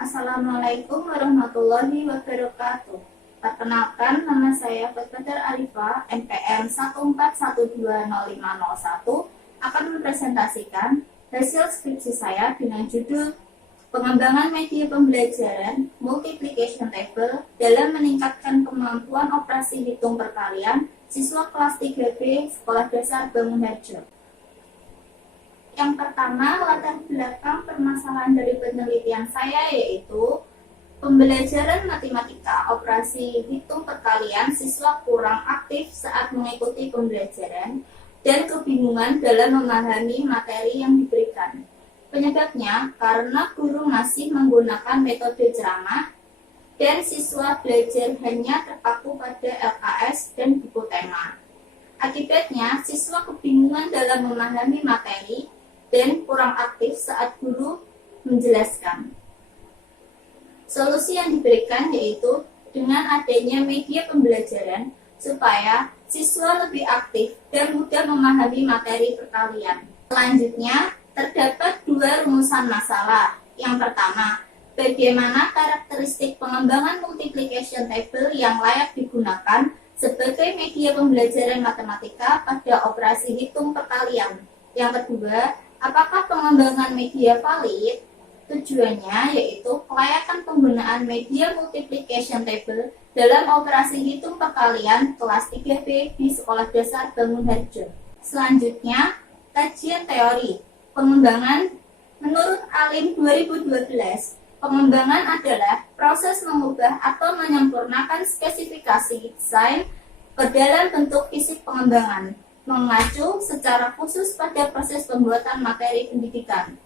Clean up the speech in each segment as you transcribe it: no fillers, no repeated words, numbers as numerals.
Assalamualaikum warahmatullahi wabarakatuh. Perkenalkan, nama saya Fathar Arifah, NPM 141205001, akan mempresentasikan hasil skripsi saya dengan judul Pengembangan Media Pembelajaran Multiplication Table dalam meningkatkan kemampuan operasi hitung perkalian siswa kelas 3B Sekolah Dasar Bangunharjo. Yang pertama, latar belakang permasalahan dari penelitian saya yaitu pembelajaran matematika operasi hitung perkalian siswa kurang aktif saat mengikuti pembelajaran dan kebingungan dalam memahami materi yang diberikan. Penyebabnya karena guru masih menggunakan metode ceramah dan siswa belajar hanya terpaku pada LKS dan buku tema. Akibatnya, siswa kebingungan dalam memahami materi dan kurang aktif saat guru menjelaskan. Solusi yang diberikan yaitu dengan adanya media pembelajaran supaya siswa lebih aktif dan mudah memahami materi perkalian. Selanjutnya, terdapat dua rumusan masalah. Yang pertama, bagaimana karakteristik pengembangan multiplication table yang layak digunakan sebagai media pembelajaran matematika pada operasi hitung perkalian. Yang kedua, apakah pengembangan media valid? Tujuannya yaitu kelayakan penggunaan media multiplication table dalam operasi hitung perkalian kelas 3B di Sekolah Dasar Bangunharjo. Selanjutnya, kajian teori. Pengembangan menurut Alim 2012, pengembangan adalah proses mengubah atau menyempurnakan spesifikasi desain ke dalam bentuk fisik pengembangan, mengacu secara khusus pada proses pembuatan materi pendidikan.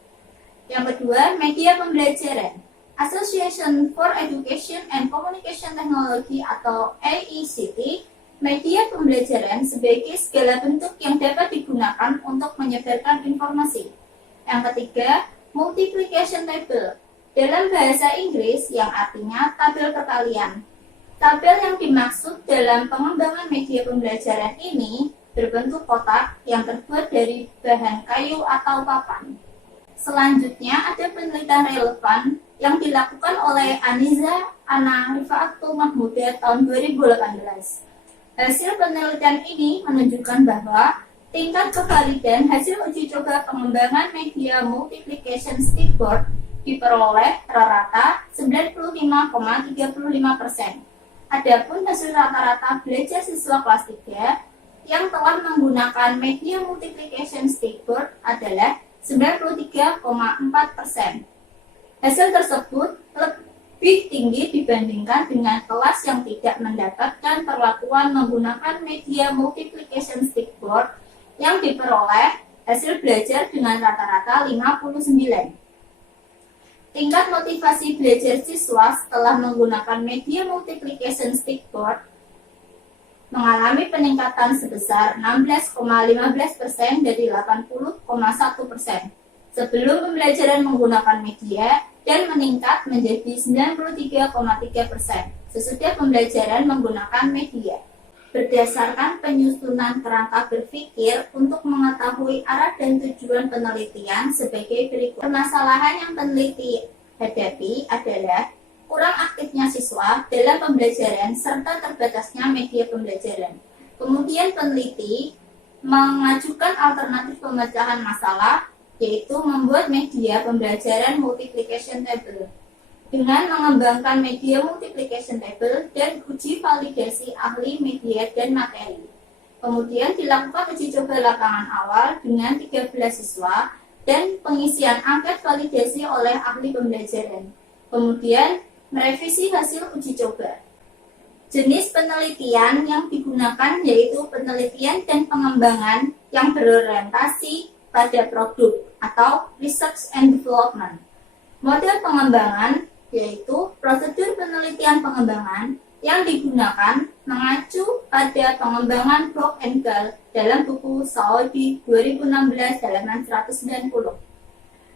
Yang kedua, media pembelajaran. Association for Education and Communication Technology atau AECT, media pembelajaran sebagai segala bentuk yang dapat digunakan untuk menyebarkan informasi. Yang ketiga, multiplication table. Dalam bahasa Inggris yang artinya tabel perkalian. Tabel yang dimaksud dalam pengembangan media pembelajaran ini berbentuk kotak yang terbuat dari bahan kayu atau papan. Selanjutnya ada penelitian relevan yang dilakukan oleh Aniza Ana Rifaatul Mahmuda tahun 2018. Hasil penelitian ini menunjukkan bahwa tingkat kevalidan hasil uji coba pengembangan media multiplication stickboard diperoleh rata-rata 95,35%. Adapun hasil rata-rata belajar siswa kelas 3 yang telah menggunakan media multiplication stickboard adalah 93,4%. Hasil tersebut lebih tinggi dibandingkan dengan kelas yang tidak mendapatkan perlakuan menggunakan media multiplication stickboard yang diperoleh hasil belajar dengan rata-rata 59. Tingkat motivasi belajar siswa setelah menggunakan media multiplication stickboard mengalami peningkatan sebesar 16,15% dari 80,1% sebelum pembelajaran menggunakan media dan meningkat menjadi 93,3% sesudah pembelajaran menggunakan media. Berdasarkan penyusunan kerangka berpikir untuk mengetahui arah dan tujuan penelitian sebagai berikut. Permasalahan yang peneliti hadapi adalah kurang aktifnya siswa dalam pembelajaran serta terbatasnya media pembelajaran. Kemudian peneliti mengajukan alternatif pemecahan masalah, yaitu membuat media pembelajaran multiplication table dengan mengembangkan media multiplication table dan uji validasi ahli media dan materi. Kemudian dilakukan uji coba lapangan awal dengan 13 siswa dan pengisian angket validasi oleh ahli pembelajaran. Kemudian merevisi hasil uji coba. Jenis penelitian yang digunakan yaitu penelitian dan pengembangan yang berorientasi pada produk atau research and development. Model pengembangan yaitu prosedur penelitian pengembangan yang digunakan mengacu pada pengembangan Brock and Gall dalam buku Saudi 2016 halaman 190.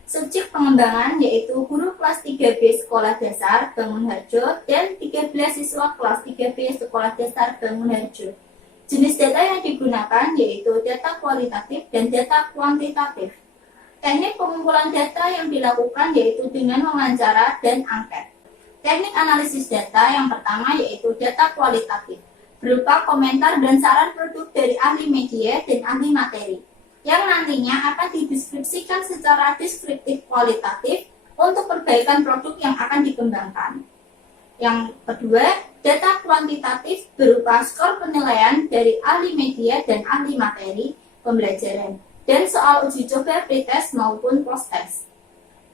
Subjek pengembangan yaitu guru kelas 3B Sekolah Dasar Bangunharjo dan 13 siswa kelas 3B Sekolah Dasar Bangunharjo. Jenis data yang digunakan yaitu data kualitatif dan data kuantitatif. Teknik pengumpulan data yang dilakukan yaitu dengan wawancara dan angket. Teknik analisis data yang pertama yaitu data kualitatif, berupa komentar dan saran produk dari ahli media dan ahli materi, yang nantinya akan dideskripsikan secara deskriptif kualitatif untuk perbaikan produk yang akan dikembangkan. Yang kedua, data kuantitatif berupa skor penilaian dari ahli media dan ahli materi pembelajaran, dan soal uji coba pretest maupun post-test.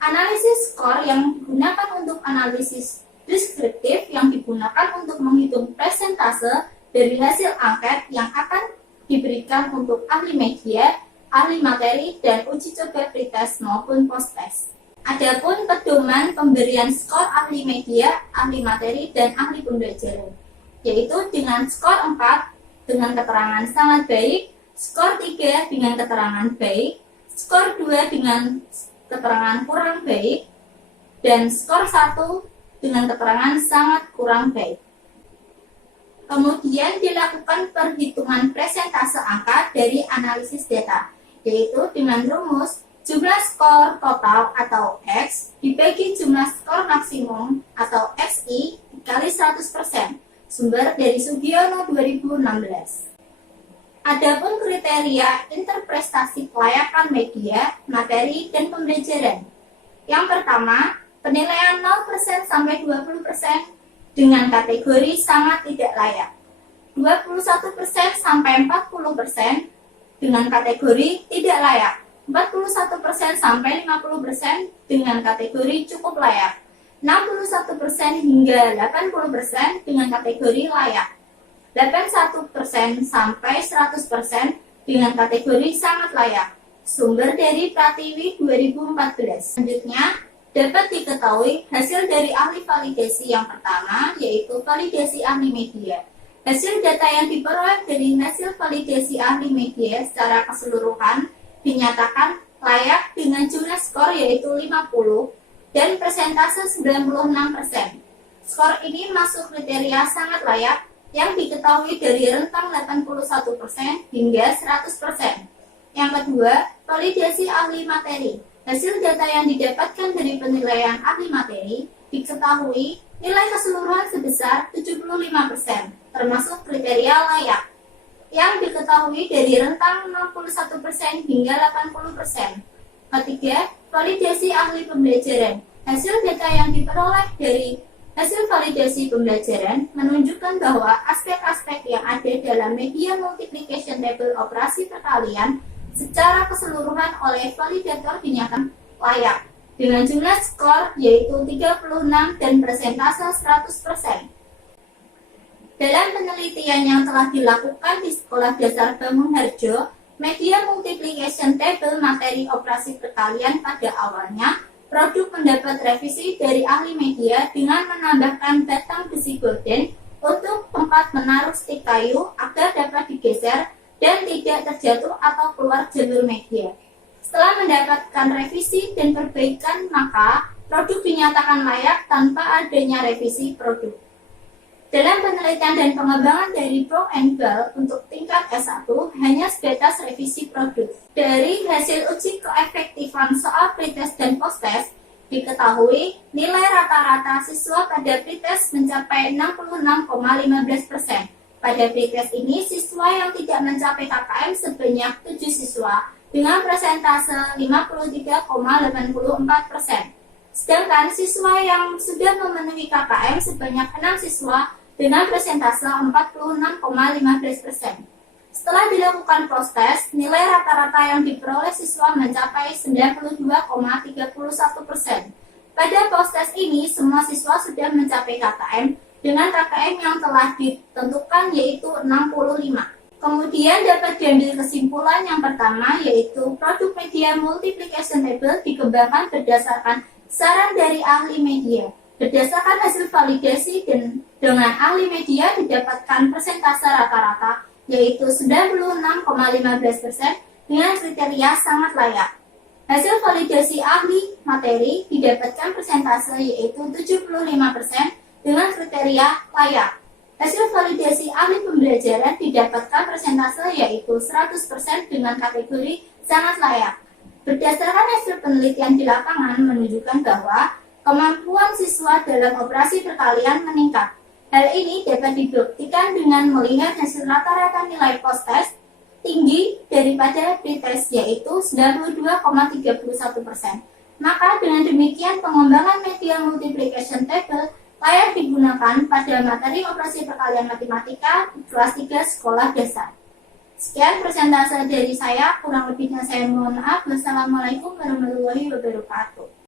Analisis skor yang digunakan untuk analisis deskriptif yang digunakan untuk menghitung persentase dari hasil angket yang akan diberikan untuk ahli media, ahli materi, dan uji coba pretest maupun post-test. Adapun pedoman pemberian skor ahli media, ahli materi, dan ahli pembelajaran, yaitu dengan skor 4 dengan keterangan sangat baik, skor 3 dengan keterangan baik, skor 2 dengan keterangan kurang baik, dan skor 1 dengan keterangan sangat kurang baik. Kemudian dilakukan perhitungan presentase angka dari analisis data, yaitu dengan rumus jumlah skor total atau X dibagi jumlah skor maksimum atau XI dikali 100%, sumber dari Sugiono 2016. Adapun kriteria interpretasi kelayakan media, materi, dan pembelajaran. Yang pertama, penilaian 0% sampai 20% dengan kategori sangat tidak layak. 21% sampai 40% dengan kategori tidak layak. 41% sampai 50% dengan kategori cukup layak. 61% hingga 80% dengan kategori layak. 81% sampai 100% dengan kategori sangat layak. Sumber dari Pratiwi 2014. Selanjutnya, dapat diketahui hasil dari ahli validasi yang pertama, yaitu validasi ahli media. Hasil data yang diperoleh dari hasil validasi ahli media secara keseluruhan dinyatakan layak dengan jumlah skor yaitu 50 dan persentase 96%. Skor ini masuk kriteria sangat layak yang diketahui dari rentang 81% hingga 100%. Yang kedua, validasi ahli materi. Hasil data yang didapatkan dari penilaian ahli materi diketahui nilai keseluruhan sebesar 75%, termasuk kriteria layak, yang diketahui dari rentang 61% hingga 80%. Ketiga, validasi ahli pembelajaran. Hasil data yang diperoleh dari hasil validasi pembelajaran menunjukkan bahwa aspek-aspek yang ada dalam media multiplication table operasi perkalian secara keseluruhan oleh validator dinyatakan layak dengan jumlah skor yaitu 36 dan persentase 100%. Dalam penelitian yang telah dilakukan di Sekolah Dasar Bangunharjo, media multiplication table materi operasi perkalian pada awalnya produk mendapat revisi dari ahli media dengan menambahkan batang besi gorden untuk tempat menaruh stik kayu agar dapat digeser dan tidak terjatuh atau keluar jalur media. Setelah mendapatkan revisi dan perbaikan, maka produk dinyatakan layak tanpa adanya revisi produk. Dalam penelitian dan pengembangan dari Brown and Gall untuk tingkat S1 hanya sebatas revisi produk. Dari hasil uji keefektifan soal pretest dan post-test, diketahui nilai rata-rata siswa pada pretest mencapai 66,15%. Pada pretest ini, siswa yang tidak mencapai KKM sebanyak 7 siswa dengan persentase 53,84%. Sedangkan siswa yang sudah memenuhi KKM sebanyak 6 siswa dengan persentase 46,15%. Setelah dilakukan post-test, nilai rata-rata yang diperoleh siswa mencapai 92,31%. Pada post-test ini, semua siswa sudah mencapai KKM dengan KKM yang telah ditentukan yaitu 65. Kemudian dapat diambil kesimpulan yang pertama yaitu produk media multiplication table dikembangkan berdasarkan saran dari ahli media. Berdasarkan hasil validasi dan dengan ahli media didapatkan persentase rata-rata yaitu 96,15% dengan kriteria sangat layak. Hasil validasi ahli materi didapatkan persentase yaitu 75% dengan kriteria layak. Hasil validasi ahli pembelajaran didapatkan persentase yaitu 100% dengan kategori sangat layak. Berdasarkan hasil penelitian di lapangan menunjukkan bahwa kemampuan siswa dalam operasi perkalian meningkat. Hal ini dapat dibuktikan dengan melihat hasil rata-rata nilai post-test tinggi daripada pretest, yaitu 92,31%. Maka dengan demikian pengembangan media multiplication table layak digunakan pada materi operasi perkalian matematika kelas 3 sekolah dasar. Sekian presentase dari saya, kurang lebihnya saya mohon maaf. Wassalamualaikum warahmatullahi wabarakatuh.